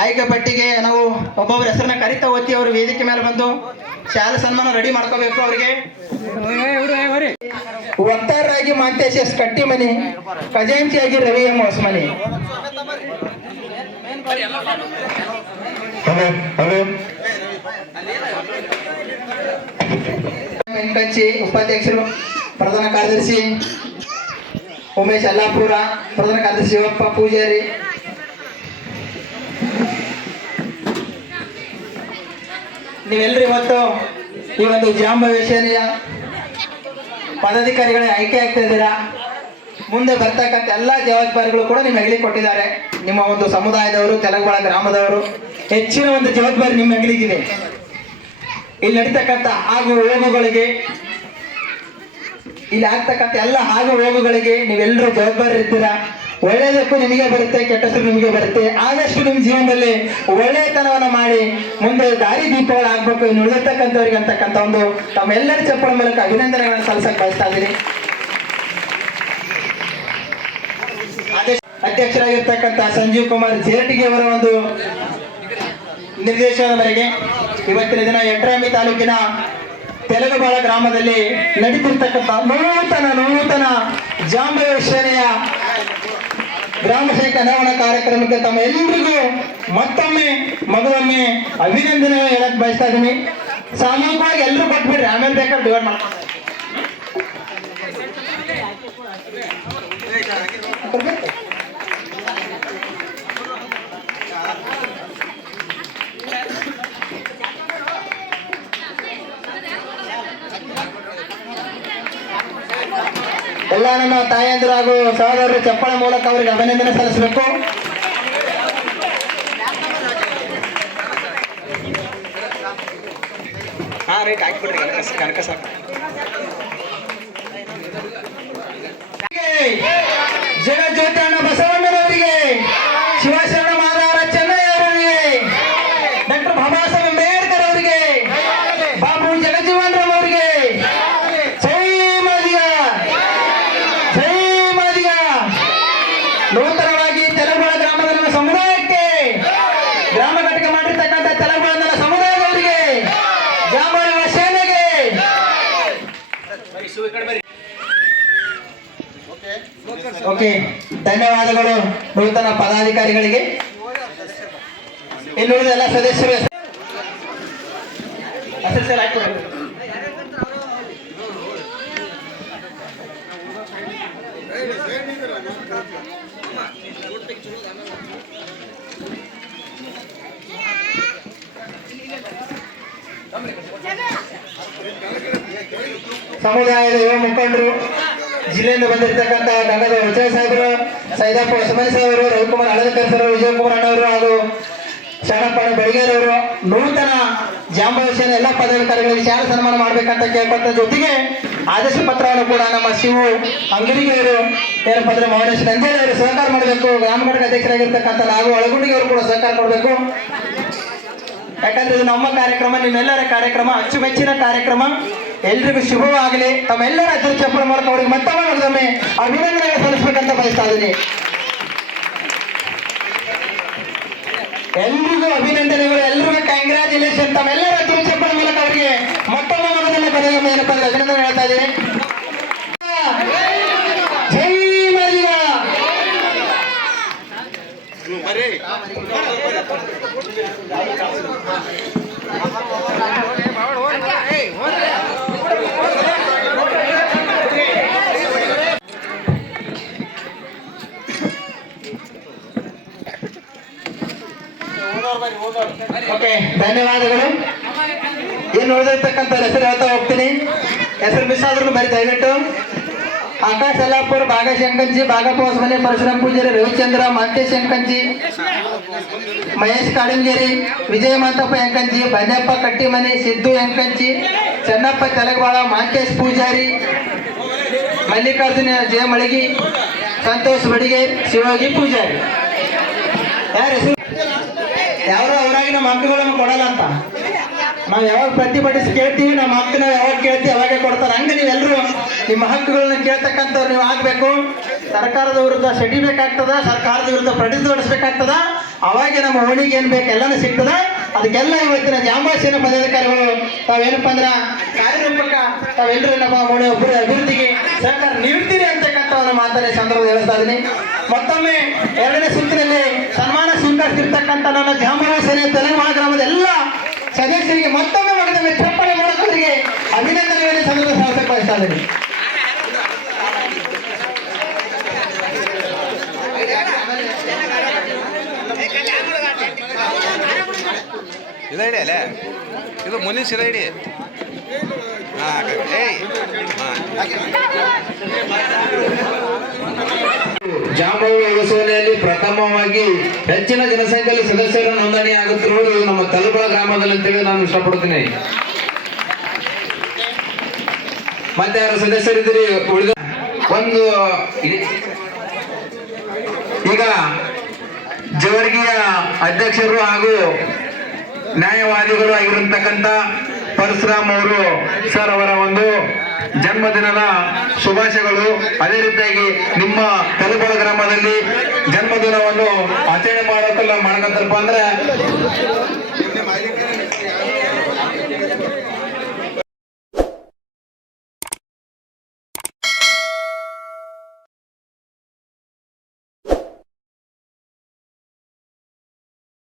ಆಯ್ಕೆ ಪಟ್ಟಿಗೆ ನಾವು ಒಬ್ಬೊಬ್ಬರ ಹೆಸರನ್ನ ಕರಿತಾ ಓದ್ತಿ ಅವರು ವೇದಿಕೆ ಮೇಲೆ ಬಂದು ಶಾಲಾ ಸನ್ಮಾನ ರೆಡಿ ಮಾಡ್ಕೋಬೇಕು. ಅವರಿಗೆ ವಕ್ತಾರರಾಗಿ ಮಾಂತೇಶ್ ಎಸ್ ಕಟ್ಟಿಮನಿ, ಖಜಾಂಚಿಯಾಗಿ ರವಿ ಎಂ ಹೊಸಮನಿ. ವೆಂಕಂಚಿ ಉಪಾಧ್ಯಕ್ಷರು, ಪ್ರಧಾನ ಕಾರ್ಯದರ್ಶಿ ಉಮೇಶ್ ಅಲ್ಲಾಪುರ, ಪ್ರಧಾನ ಕಾರ್ಯದರ್ಶಿ ಶಿವಪ್ಪ ಪೂಜಾರಿ. ನೀವೆಲ್ಲರೂ ಇವತ್ತು ಈ ಒಂದು ಜಾಂಬವ ಸೇನೆಯ ಪದಾಧಿಕಾರಿಗಳ ಆಯ್ಕೆ ಆಗ್ತಾ ಇದ್ದೀರಾ. ಮುಂದೆ ಬರ್ತಕ್ಕಂಥ ಎಲ್ಲ ಜವಾಬ್ದಾರಿಗಳು ಕೂಡ ನಿಮ್ಮ ಹೆಗಲಿಗೆ ಕೊಟ್ಟಿದ್ದಾರೆ. ನಿಮ್ಮ ಒಂದು ಸಮುದಾಯದವರು, ತೆಲಗಬಾಳ ಗ್ರಾಮದವರು, ಹೆಚ್ಚಿನ ಒಂದು ಜವಾಬ್ದಾರಿ ನಿಮ್ಮ ಹೆಗಲಿಗಿದೆ. ಇಲ್ಲಿ ನಡೀತಕ್ಕಂಥ ಆಗು ಹೋಗುಗಳಿಗೆ, ಇಲ್ಲಿ ಆಗ್ತಕ್ಕಂಥ ಎಲ್ಲ ಆಗು ಹೋಗುಗಳಿಗೆ ನೀವೆಲ್ಲರೂ ಜವಾಬ್ದಾರಿ ಇರ್ತೀರಾ. ಒಳ್ಳೆಯದಕ್ಕೂ ನಿಮಗೆ ಬರುತ್ತೆ, ಕೆಟ್ಟದ್ದು ನಿಮಗೆ ಬರುತ್ತೆ. ಆದಷ್ಟು ನಿಮ್ಮ ಜೀವನದಲ್ಲಿ ಒಳ್ಳೆಯತನವನ್ನು ಮಾಡಿ ಮುಂದೆ ದಾರಿ ದೀಪಗಳಾಗಬೇಕು. ಇನ್ನು ಉಳಿದಿರ್ತಕ್ಕಂಥವ್ರಿಗೆ ಅಂತಕ್ಕಂಥ ಒಂದು ತಮ್ಮೆಲ್ಲರ ಚಪ್ಪಳ ಮೂಲಕ ಅಭಿನಂದನೆಗಳನ್ನು ಸಲ್ಲಿಸಕ್ಕೆ ಬಯಸ್ತಾ ಇದ್ದೀನಿ. ಅಧ್ಯಕ್ಷರಾಗಿರ್ತಕ್ಕಂಥ ಸಂಜೀವ್ ಕುಮಾರ್ ಜೇರಟಿಗೆ ಅವರ ಒಂದು ನಿರ್ದೇಶನದ ಮೇರೆಗೆ ಇವತ್ತಿನ ದಿನ ಯಡ್ರಾಮಿ ತಾಲೂಕಿನ ತೆಲಗಬಾಳ ಗ್ರಾಮದಲ್ಲಿ ನಡೀತಿರ್ತಕ್ಕಂಥ ನೂತನ ಜಾಂಬವ ಸೇನೆಯ ಗ್ರಾಮ ಸೇವಕ ಅನಾವರಣ ಕಾರ್ಯಕ್ರಮಕ್ಕೆ ತಮ್ಮ ಎಲ್ಲರಿಗೂ ಮತ್ತೊಮ್ಮೆ ಮಗದೊಮ್ಮೆ ಅಭಿನಂದನೆ ಹೇಳಕ್ ಬಯಸ್ತಾ ಇದ್ದೀನಿ. ಸಾಮೂಹಿಕವಾಗಿ ಎಲ್ಲರೂ ಕೊಟ್ಬಿಡ್ರಿ, ಆಮೇಲೆ ಬೇಕಾದ್ರೆ ಡಿವೈಡ್ ಮಾಡ್ಕೊಂಡು. ಎಲ್ಲ ನಮ್ಮ ತಾಯಂದಿರು ಹಾಗೂ ಸಹೋದರರು ಚಪ್ಪಳ ಮೂಲಕ ಅವರಿಗೆ ಅಭಿನಂದನೆ ಸಲ್ಲಿಸಬೇಕು. ಜಗಜ್ಯೋತಿ ಅಣ್ಣ ಬಸವಣ್ಣನವರಿಗೆ, ಶಿವಶರಣ ಮಾದಾರ ಚೆನ್ನಯ್ಯ ಅವರಿಗೆ, ಡಾಕ್ಟರ್ ಬಾಬಾ ಸಾಹೇಬ್ ಅಂಬೇಡ್ಕರ್ ಅವರಿಗೆ, ಬಾಬು ಜಗಜೀವನ್ ರಾಮ್ ಅವರಿಗೆ ನೂತನವಾಗಿ ತೆಲಗಬಾಳ ಗ್ರಾಮದ ನನ್ನ ಸಮುದಾಯಕ್ಕೆ, ಗ್ರಾಮ ಘಟಕ ಮಾಡಿರ್ತಕ್ಕಂಥ ತೆಲಗಬಾಳ ನನ್ನ ಸಮುದಾಯದವರಿಗೆ, ಜಾಂಬವ ಸೇನೆಗೆ ಓಕೆ ಧನ್ಯವಾದಗಳು. ನೂತನ ಪದಾಧಿಕಾರಿಗಳಿಗೆ, ಇನ್ನುಳಿದ ಎಲ್ಲ ಸದಸ್ಯರು ಸಮುದಾಯದ ಯುವ ಮುಖಂಡರು, ಜಿಲ್ಲೆಯಿಂದ ಬಂದಿರತಕ್ಕಂಥ ಗಂಗದ ವಿಜಯ ಸಾಹೇಬರು, ಸೈದಪ್ಪ ಹೊಸಮನಿ ಸಾಹೇಬರು, ರವಿಕುಮಾರ್ ಹಳದಕರ್ ಸರ್, ವಿಜಯಕುಮಾರ್ ಅಣ್ಣವರು ಹಾಗೂ ಶರಣಪ್ಪ ಬೆಳಗೇರವರು ನೂತನ ಜಾಂಬವ ಸೇನೆ ಎಲ್ಲ ಪದಾಧಿಕಾರಿಗಳಿಗೆ ಶಾಲಾ ಸನ್ಮಾನ ಮಾಡ್ಬೇಕಂತ ಕೇಳ್ಕೊತ ಜೊತೆಗೆ ಆದೇಶ ಪತ್ರವನ್ನು ಕೂಡ ನಮ್ಮ ಶಿವು ಅಂಗಡಿಗೆಯವರು, ಏನಪ್ಪ ಅಂದ್ರೆ ಮಹೇಶ್ ನಂಜೇರಿ ಅವರು ಸಹಕಾರ ಮಾಡಬೇಕು. ಗ್ರಾಮ ಘಟಕ ಅಧ್ಯಕ್ಷರಾಗಿರ್ತಕ್ಕಂಥ ನಾವು ಅಳಗುಂಡಿಗೆ ಅವರು ಕೂಡ ಸಹಕಾರ ಕೊಡಬೇಕು. ಯಾಕಂದ್ರೆ ಇದು ನಮ್ಮ ಕಾರ್ಯಕ್ರಮ, ನಿಮ್ಮೆಲ್ಲರ ಕಾರ್ಯಕ್ರಮ, ಅಚ್ಚುಮೆಚ್ಚಿನ ಕಾರ್ಯಕ್ರಮ. ಎಲ್ರಿಗೂ ಶುಭವಾಗಲಿ. ತಮ್ಮೆಲ್ಲರ ಅಧ್ಯಕ್ಷ ಚಪ್ಪಳ ಮೂಲಕ ಅವರಿಗೆ ಮತ್ತೊಮ್ಮೆ ಅಭಿನಂದನೆ ಸಲ್ಲಿಸಬೇಕಂತ ಬಯಸ್ತಾ ಇದ್ದೀನಿ. ಎಲ್ರಿಗೂ ಅಭಿನಂದನೆಗಳು, ಎಲ್ರಿಗೂ ಕಂಗ್ರಾಚುಲೇಷನ್. ತಮ್ಮೆಲ್ಲರ ಅಧ್ಯಕ್ಷ ಚಪ್ಪಳ ಮೂಲಕ ಅವರಿಗೆ ಮತ್ತೊಮ್ಮೆ ಅಭಿನಂದನೆ ಹೇಳ್ತಾ ಇದ್ದೀನಿ. ಜೈ ಮರಿಗ. ಓಕೆ ಧನ್ಯವಾದಗಳು. ಏನು ಉಳಿದಿರ್ತಕ್ಕಂಥ ಹೆಸರು ಹೇಳ್ತಾ ಹೋಗ್ತೀನಿ. ಹೆಸರು ಮಿಸ್ ಆದ್ರೂ ಬರೀ ದಯವಿಟ್ಟು. ಆಕಾಶ್ ಅಲ್ಲಾಪುರ್, ಭಾಗಶ್ ಶಂಕಂಜಿ, ಭಾಗಪ್ಪ ಹೊಸಮನಿ, ಪರಶುರಾಮ್ ಪೂಜಾರಿ, ರವಿಚಂದ್ರ, ಮಾಂತೇಶ್ ಶಂಕಂಜಿ, ಮಹೇಶ್ ಕಾಡಿಂಗೇರಿ, ವಿಜಯ ಮಾತಪ್ಪ ಎಂಕಂಜಿ, ಬನ್ನಪ್ಪ ಕಟ್ಟಿಮನಿ, ಸಿದ್ದು ಎಂಕಂಜಿ, ಚೆನ್ನಪ್ಪ ತೆಲಗಬಾಳ, ಮಾಂತೇಶ್ ಪೂಜಾರಿ, ಮಲ್ಲಿಕಾರ್ಜುನ ಜಯ ಮಳಗಿ, ಸಂತೋಷ್ ಬಡಿಗೆ, ಶಿವಾಜಿ ಪೂಜಾರಿ. ಯಾರು ಹೆಸರು ಯಾರು ಅವರಾಗಿ ನಮ್ಮ ಹಕ್ಕುಗಳನ್ನು ಕೊಡಲ್ಲ ಅಂತ ನಾವು ಯಾವಾಗ ಪ್ರತಿಭಟಿಸಿ ಕೇಳ್ತೀವಿ, ನಮ್ಮ ಹಕ್ಕನ್ನ ಯಾವಾಗ ಕೇಳ್ತೀವಿ ಅವಾಗೆ ಕೊಡ್ತಾರೆ. ಹಂಗೆ ನೀವೆಲ್ಲರೂ ನಿಮ್ಮ ಹಕ್ಕುಗಳನ್ನ ಕೇಳ್ತಕ್ಕಂಥವ್ರು ನೀವು ಆಗಬೇಕು. ಸರ್ಕಾರದ ವಿರುದ್ಧ ಸೆಡಿಬೇಕಾಗ್ತದ, ಸರ್ಕಾರದ ವಿರುದ್ಧ ಪ್ರತಿಭಟಿಸಬೇಕಾಗ್ತದ. ಅವಾಗೆ ನಮ್ಮ ಓಣಿಗೆ ಏನ್ ಬೇಕು ಎಲ್ಲಾನು ಸಿಗ್ತದ. ಅದಕ್ಕೆಲ್ಲ ಇವತ್ತಿನ ಜಾಂಬಾಸಿನ ಪದಾಧಿಕಾರಿಗಳು ತಾವೇನಪ್ಪ ಅಂದ್ರ ಕಾರ್ಯರೂಪಕ್ಕ ತಾವೆಲ್ಲರೂ ನಮ್ಮ ಓಣಿ ಒಬ್ಬರು ಅಭಿವೃದ್ಧಿಗೆ ಸಹಕಾರ ನೀಡ್ತೀರಿ ಅಂತಕ್ಕಂಥ ಒಂದು ಮಾತನ್ನ ಸಂದರ್ಭ ಹೇಳ್ತಾ ಇದೀನಿ. ಮತ್ತೊಮ್ಮೆ 2ನೇ ಸುತ್ತಿನಲ್ಲಿ ಸನ್ಮಾನ ಸ್ವೀಕರಿಸಿರ್ತಕ್ಕಂಥ ನನ್ನ ಜಾಂಬಾವಿ ಸೇನೆ ತೆಲಂಗಾಣ ಗ್ರಾಮದ ಎಲ್ಲ ಸದಸ್ಯರಿಗೆ ಮತ್ತೊಮ್ಮೆ ಮಗದೊಮ್ಮೆ ಚಪ್ಪಳೆ ಮಾಡೋದರಿಗೆ ಅಭಿನಂದನೆಗಳನ್ನು ಸಂದರ್ಭ ಸಲ್ಲಿಸ್ತಾ ಇದ್ದೀನಿ. ಇದೈಡಿ ಅಲ್ಲೇ ಇದು ಮುಂದಿನ ಸಿರೈಡಿ ಜಾಂಬಾವಿ ಯುವಸೇನೆಯಲ್ಲಿ ಪ್ರಥಮವಾಗಿ ಹೆಚ್ಚಿನ ಜನಸಂಖ್ಯೆಯಲ್ಲಿ ಸದಸ್ಯರ ನೋಂದಣಿ ಆಗುತ್ತಿರುವುದು ನಮ್ಮ ತಲುಬಳ ಗ್ರಾಮದಲ್ಲಿ ಅಂತೇಳಿ ನಾನು ಇಷ್ಟಪಡ್ತೀನಿ. ಮತ್ತೆ ಯಾರು ಸದಸ್ಯರಿದ್ದೀರಿ ಉಳಿದ ಒಂದು ಈಗ ಜವರ್ಗಿಯ ಅಧ್ಯಕ್ಷರು ಹಾಗೂ ನ್ಯಾಯವಾದಿಗಳು ಆಗಿರತಕ್ಕಂಥ ಪರಶುರಾಮ್ ಅವರು ಸರ್ ಅವರ ಒಂದು ಜನ್ಮದಿನದ ಶುಭಾಶಯಗಳು. ಅದೇ ರೀತಿಯಾಗಿ ನಿಮ್ಮ ತಲುಬಳ ಗ್ರಾಮದಲ್ಲಿ ಜನ್ಮದಿನವನ್ನು ಆಚರಣೆ ಮಾಡೋಕೆಲ್ಲ ಮಾಡಕತ್ತಪ್ಪ ಅಂದ್ರೆ